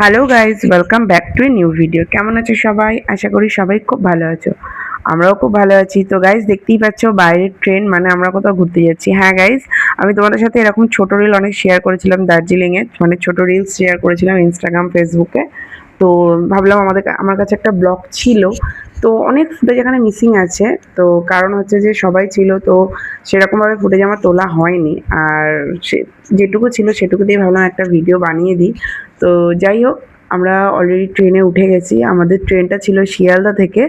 Hello guys, welcome back to a new video. কেমন আছো সবাই? আশা করি সবাই খুব ভালো আছো। আমরাও খুব ভালো আছি। তো গাইজ, দেখতেই পাচ্ছ বাইরের ট্রেন, মানে আমরা কোথাও ঘুরতে যাচ্ছি। হ্যাঁ গাইজ, আমি তোমাদের সাথে এরকম ছোট রিল অনেক শেয়ার করেছিলাম দার্জিলিংয়ে, মানে ছোট রিলস শেয়ার করেছিলাম ইনস্টাগ্রাম, ফেসবুকে। তো ভাবলাম আমার কাছে একটা ব্লগ ছিল, তো অনেক ফুটেজ এখানে মিসিং আছে। তো কারণ হচ্ছে যে সবাই ছিল, তো সেরকমভাবে ফুটেজ আমার তোলা হয়নি। আর সে যেটুকু ছিল সেটুকু দিয়ে ভাবলাম একটা ভিডিও বানিয়ে দিই। তো যাই হোক, আমরা অলরেডি ট্রেনে উঠে গেছি। আমাদের ট্রেনটা ছিল শিয়ালদা থেকে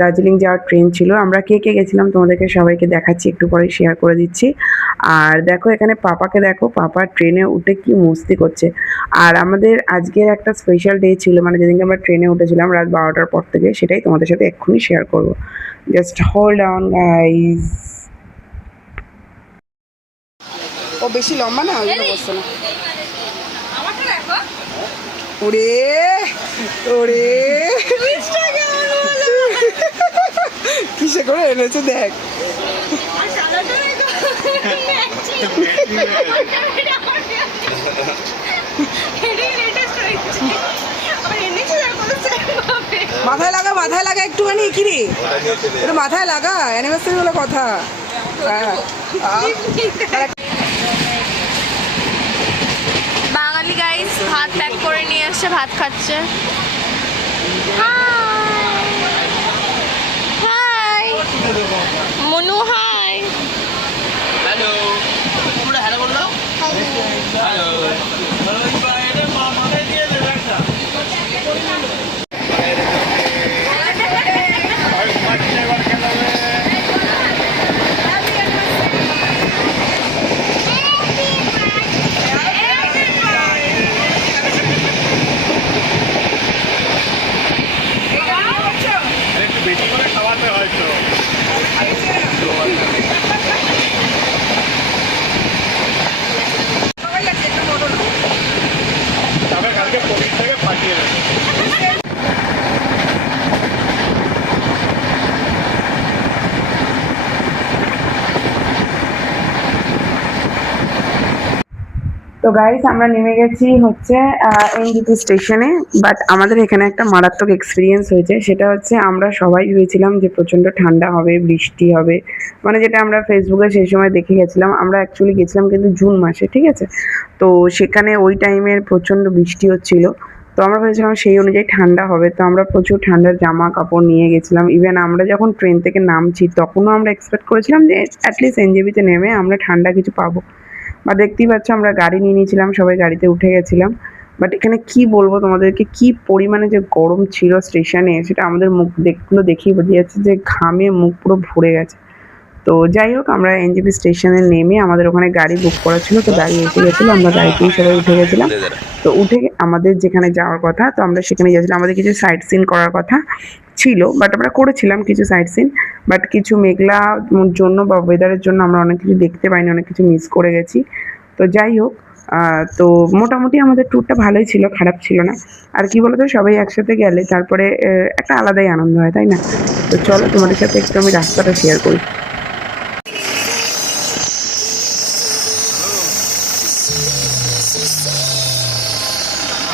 দার্জিলিং যাওয়ার ট্রেন ছিল। আমরা কে কে গেছিলাম তোমাদেরকে সবাইকে দেখাচ্ছি, একটু পরে শেয়ার করে দিচ্ছি। আর দেখো এখানে পাপাকে দেখো, পাপা ট্রেনে উঠে কি মস্তি করছে। আর আমাদের আজকের একটা স্পেশাল ডে ছিল, মানে যেদিনকে আমরা ট্রেনে উঠেছিলাম রাত 12টার পর থেকে, সেটাই তোমাদের সাথে এক্ষুনি শেয়ার করবো। Just hold on guys. ও বেশি লম্বা না, ওই জন্য বসছে না। ওরে ওরে, কিসে করে এনেছে দেখ। মাথায় লাগা, মাথায় লাগা একটুখানি, কি রে এটা মাথায় লাগা, অ্যানিভার্সারি বলে কথা। বাঙালি গাইস ভাত প্যাক করে নিয়ে এসছে, ভাত খাচ্ছে। Hi Manu, hi. হ্যালো, তোমরা হ্যালো বললো। হ্যালো, একটু বেশি করে খাওয়াতে হয়তো। তবে কালকে পকেট থেকে পাঠিয়ে দেবে। তো গাইস, আমরা নেমে গেছি হচ্ছে এনজিপি স্টেশনে। বাট আমাদের এখানে একটা মারাত্মক এক্সপিরিয়েন্স হয়েছে। সেটা হচ্ছে আমরা সবাই ভেবেছিলাম যে প্রচণ্ড ঠান্ডা হবে, বৃষ্টি হবে, মানে যেটা আমরা ফেসবুকে সেই সময় দেখে গেছিলাম। আমরা অ্যাকচুয়ালি গেছিলাম কিন্তু জুন মাসে, ঠিক আছে। তো সেখানে ওই টাইমের প্রচণ্ড বৃষ্টি হচ্ছিল। তো আমরা ভেবেছিলাম সেই অনুযায়ী ঠান্ডা হবে, তো আমরা প্রচুর ঠান্ডার জামা কাপড় নিয়ে গেছিলাম। ইভেন আমরা যখন ট্রেন থেকে নামছি তখনও আমরা এক্সপেক্ট করেছিলাম যে অ্যাটলিস্ট এনজেপিতে নেমে আমরা ঠান্ডা কিছু পাবো। বা দেখতেই পাচ্ছ আমরা গাড়ি নিয়ে নিয়েছিলাম, সবাই গাড়িতে উঠে গেছিলাম। বাট এখানে কি বলবো তোমাদেরকে, কি পরিমাণে যে গরম ছিল স্টেশনে, সেটা আমাদের মুখ দেখেই বোঝা যাচ্ছে যে ঘামে মুখ পুরো ভরে গেছে। তো যাই হোক, আমরা এনজেপি স্টেশনে নেমে আমাদের ওখানে গাড়ি বুক করা ছিল, তো গাড়ি এসে গেছিলো, আমরা গাড়িতেই সবাই উঠে গেছিলাম। তো উঠে আমাদের যেখানে যাওয়ার কথা, তো আমরা সেখানে গেছিলাম। আমাদের কিছু সাইট সিন করার কথা ছিল, বাট আমরা করেছিলাম কিছু সাইট সিন। বাট কিছু মেঘলা জন্য বা ওয়েদারের জন্য আমরা অনেক কিছু দেখতে পাইনি, অনেক কিছু মিস করে গেছি। তো যাই হোক, তো মোটামুটি আমাদের ট্যুরটা ভালোই ছিল, খারাপ ছিল না। আর কি বলতো, সবাই একসাথে গেলে তারপরে একটা আলাদাই আনন্দ হয়, তাই না? তো চলো তোমাদের সাথে একটু আমি রাস্তাটা শেয়ার করি।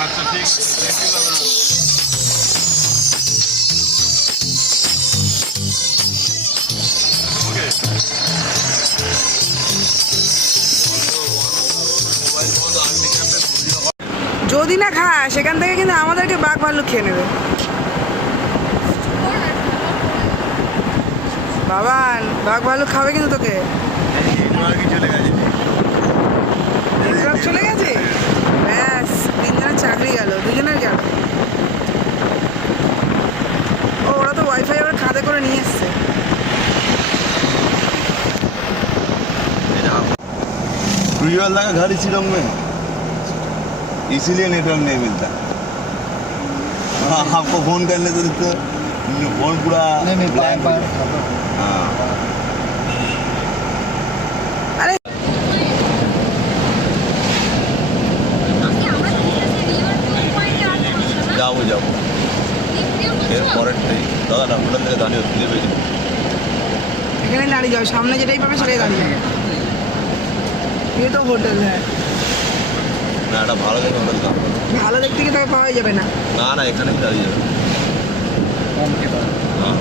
আচ্ছা ঠিক আছে, থ্যাংক ইউ দাদা। যদি না খায় সেখান থেকে কিন্তু আমাদেরকে বাঘ ভাল্লুক খেয়ে নেবে। বাবান, বাঘ ভাল্লুক খাবে কিন্তু তোকে। চলে গেছে। নেটওয়ার্ক চলে গেছে, ব্যাস তিনজনের চাকরি গেল, দুজনের গেল। ও, ওরা তো ওয়াইফাই আবার খাদে করে নিয়ে এসছে। ट्यूबवेल लगा घर इसी रंग में, इसीलिए नेटवर्क नहीं मिलता। हाँ, आपको फ़ोन करने तो फ़ोन पूरा ब्लैंक हो जाता। हाँ, যাবো যাবো এর পরেরটাই দাদা হোটেল থেকে দাঁড়িয়ে তুলে পেয়েছি। এখানে দাঁড়িয়ে যাও, সামনে যেটাই পাবে সেটাই দাঁড়িয়ে যাবে। ये तो होटल है। না, একটা ভালো দেখে হোটেল দাম। ভালো দেখতে কি তবে পাওয়া যাবে না। না না এখানে দাঁড়িয়ে যাবে হ্যাঁ।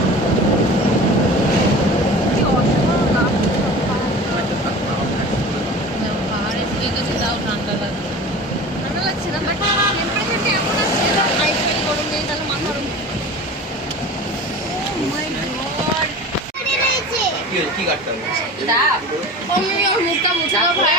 কি কাটতে হবে মুখটা মুছে দাও ভাই।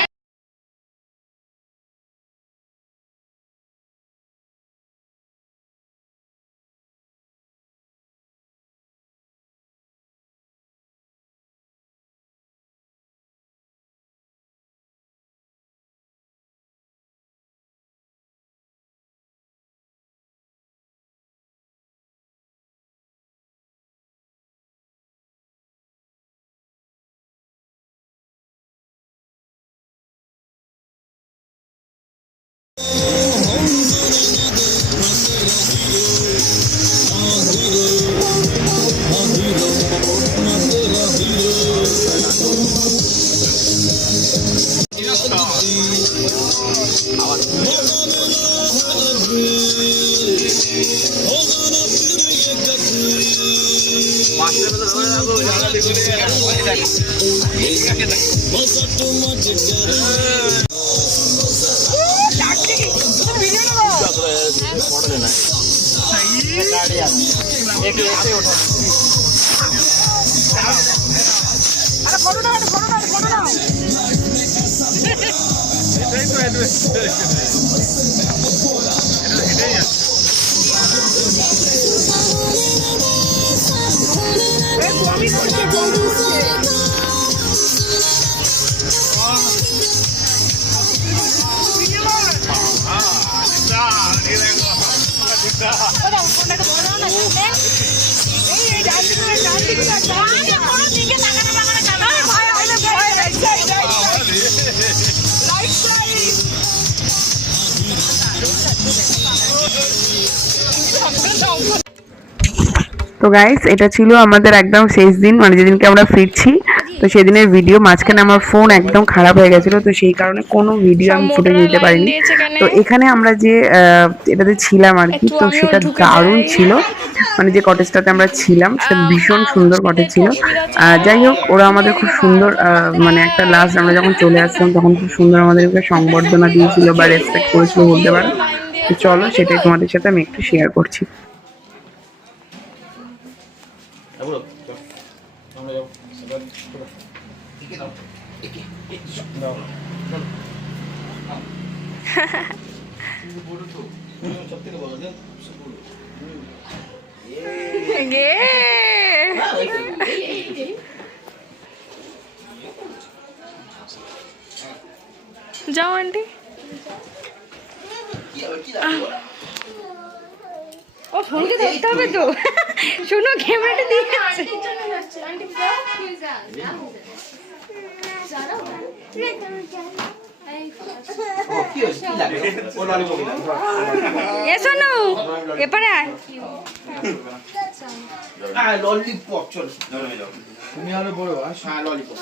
তো গাইস এটা ছিল আমাদের একদম শেষ দিন, মানে যেদিনকে আমরা ফিরছি। তো সেদিনের ভিডিও মাঝখানে আমার ফোন একদম খারাপ হয়ে গেছিলো, তো সেই কারণে কোনো ভিডিও আমি ফুটেজ নিতে পারিনি। তো এখানে আমরা যে এটাতে ছিলাম আর কি, তো সেটা দারুণ ছিল, মানে যে কটেজটাতে আমরা ছিলাম সেটা ভীষণ সুন্দর কটেজ ছিল। যাই হোক, ওরা আমাদের খুব সুন্দর মানে একটা লাস্ট আমরা যখন চলে আসলাম তখন খুব সুন্দর আমাদেরকে সংবর্ধনা দিয়েছিল বা রেসপেক্ট করেছিল বলতে পারো। তো চলো সেটাই তোমাদের সাথে আমি একটু শেয়ার করছি। যাও আন্টি। ও ফোনকে ধরতে হবে তো, শোনো ক্যামেরাটা দিয়ে যাচ্ছে। এসো না এপারে আয়। ললিপপ চল তুমি আরো বড় হ্যাঁ ললিপপ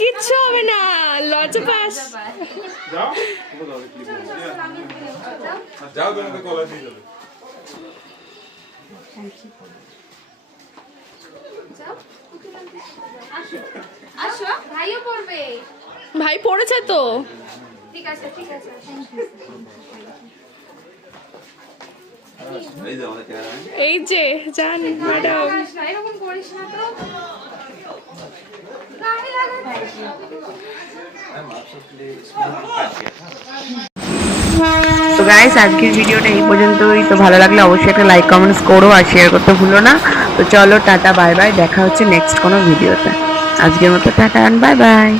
কিচ্ছু হবে না, লজে পাস। যাও যাও তোমাকে কলা দিয়ে যাবে। আসো ভাইও পড়বে। ভাই পড়েছে তো। ঠিক আছে ঠিক আছে। এই যে জান ম্যাডাম, এরকম করিস না তো। তো গাইস আজকের ভিডিওটা এই পর্যন্তই। তো ভালো লাগলে অবশ্যই একটা লাইক কমেন্টস করো আর শেয়ার করতে ভুলো না। তো চলো টাটা বাই বাই, দেখা হচ্ছে নেক্সট কোনো ভিডিওতে। আজকের মতো টাটা অ্যান্ড বাই বাই।